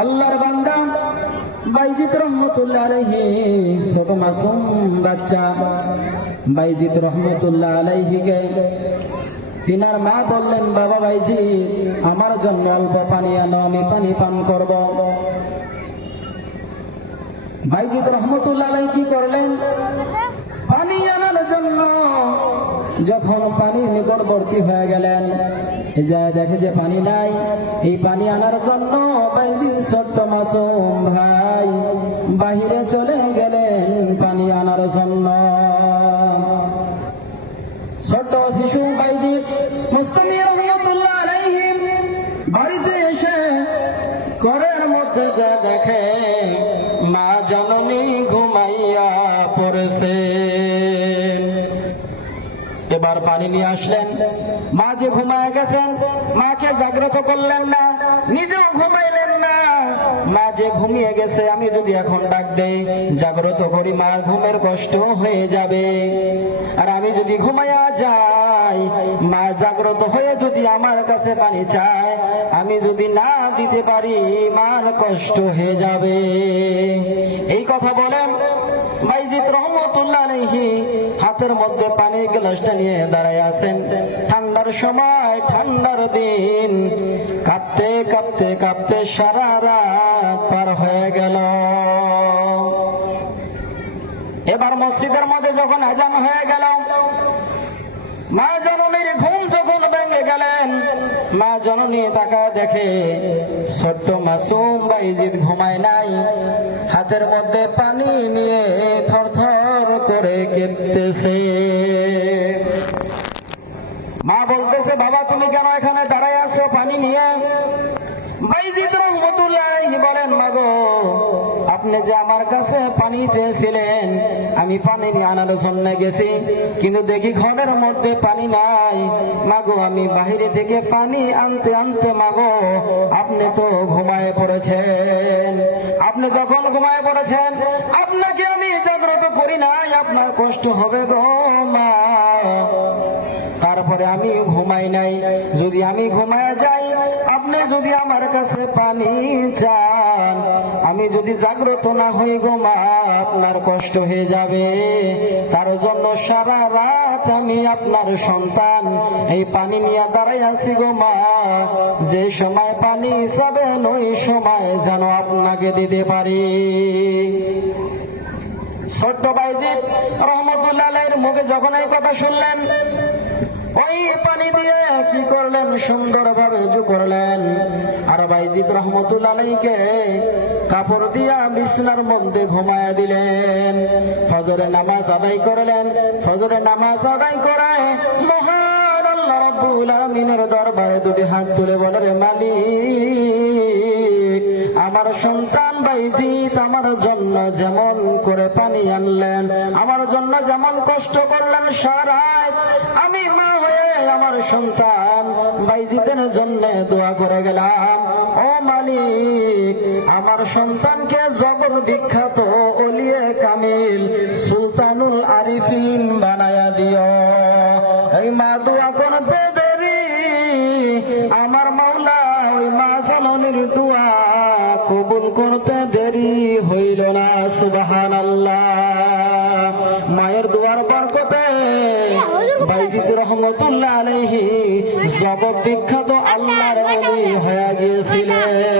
আল্লাহর বান্দা বাইজিদ রহমতুল্লাহ আলাইহি ছোট মাসুম বাচ্চা বাইজিদ রহমতুল্লাহ আলাইহিকে তিনার মা বললেন, বাবা বাইজিদ, আমার জন্য অল্প পানি আনো, আমি পানি পান করব। বাইজিদ রহমতুল্লাহ আলাইহি কি করলেন? পানি আনার জন্য যখন পানির নিকটবর্তী হয়ে গেলেন, দেখে যে পানি নাই। এই পানি আনার জন্য বাইজিদ ছোট্ট মাসুম ভাই বাহিরে চলে গেলেন পানি আনার জন্য। ছোট্ট শিশু বাইজিদ মুস্তামি রহমতুল্লাহ আলাইহি বাড়িতে এসে ঘরের মধ্যে যা দেখে, মা জননী ঘুমাইয়া পড়েছে। এবার পানি নিয়ে আসলেন। মা যে ঘুমায় গেছেন, মাকে জাগ্রত করলেন না, নিজেও ঘুমাইলেন না। মা যে ঘুমিয়ে গেছে, আমি যদি এখন ডাক দেই, জাগ্রত করি, মার ঘুমের কষ্ট হয়ে যাবে। আর আমি যদি ঘুমাইয়া যাই, মা জাগ্রত হয়ে যদি আমার কাছে পানি চায়, আমি যদি না দিতে পারি, মার কষ্ট হয়ে যাবে। এই কথা বলেন বাইজিদ রহমতুল্লাহ আলাইহি হাতের মধ্যে পানির গ্লাসটা নিয়ে দাঁড়ায় আছেন। ঠান্ডার সময়, ঠান্ডার দিন, কাঁপতে কাঁপতে কাঁপতে সারা রাত পার হয়ে গেল। এবার মসজিদের মধ্যে যখন আজান হয়ে গেল, মা জননীর ঘুম যখন ভেঙে গেলেন, মা জননী তাকায় দেখে ছোট্ট মাসুম বাইজিদ ঘুমায় নাই, হাতের মধ্যে পানি নিয়ে থরথর করে কেঁপতেছে। মা বলতেছে, বাবা তুমি কেন এখানে দাঁড়ায় আছো পানি নিয়ে? বাইজিদ রহমতুল্লাহ আলাইহি বলেন, মাগো আপনি যে আমার কাছে পানি চেয়েছিলেন, আমি পানি নিয়ে আনার জন্য গেছি, কিন্তু দেখি ঘরের মধ্যে পানি নাই। মাগো আমি বাহিরে থেকে পানি আনতে আনতে মাগো আপনি তো ঘুমায় পড়েছেন। আপনি যখন ঘুমায় পড়েছেন, আপনাকে আমি জাগ্রত করি নাই, আপনার কষ্ট হবে গো মা। তারপরে আমি ঘুমাই নাই। যদি আমি ঘুমায় যাই, আপনি যদি আমার কাছে পানি চান, আমি যদি জাগ্রত না হই গো মা, আপনার কষ্ট হয়ে যাবে। তার জন্য সারা রাত আমি আপনার সন্তান এই পানি নিয়ে দাঁড়াই আছি গো মা। যে সময় পানি চাবেন, ওই সময় যেন আপনাকে দিতে পারি। ছোট্ট বাইজিদ রহমতুল্লাহ আলাইহির মুখে যখন এই কথা শুনলেন, ওই পানি দিয়ে কি করলেন? সুন্দরভাবে উযু করলেন। আর বাইজিদ রহমতুল্লাহ আলাইহিকে কাপড় দিয়া বিছানার মধ্যে ঘুমায়া দিলেন। ফজরের নামাজ আদায় করলেন। ফজরের নামাজ আদায় করায় মহান আল্লাহ রাব্বুল আলামিনের দরবারে দুটি হাত তুলে বলে, রে মালিক, আমার সন্তান বাইজিদ আমার জন্য যেমন করে পানি আনলেন, আমার জন্য যেমন কষ্ট করলেন সারা, আমি মা হয়ে আমার সন্তান বাইজিদের জন্য দোয়া করে গেলাম। ও মালিক, আমার সন্তানকে জগৎ বিখ্যাত ওলিয়ে কামিল সুলতানুল আরিফিন বানায়া দিও। এই মা দোয়া করতে দেরি, আমার মাওলা ওই মা জননীর দোয়া কবুল করতে দেরি হইল না। সুবহানাল্লাহ। মায়ের দোয়ার বরকতে বাইজিদ রহমতুল্লাহ আলাইহি জগৎ বিখ্যাত আল্লাহর ওলি হয়ে গিয়েছিলেন।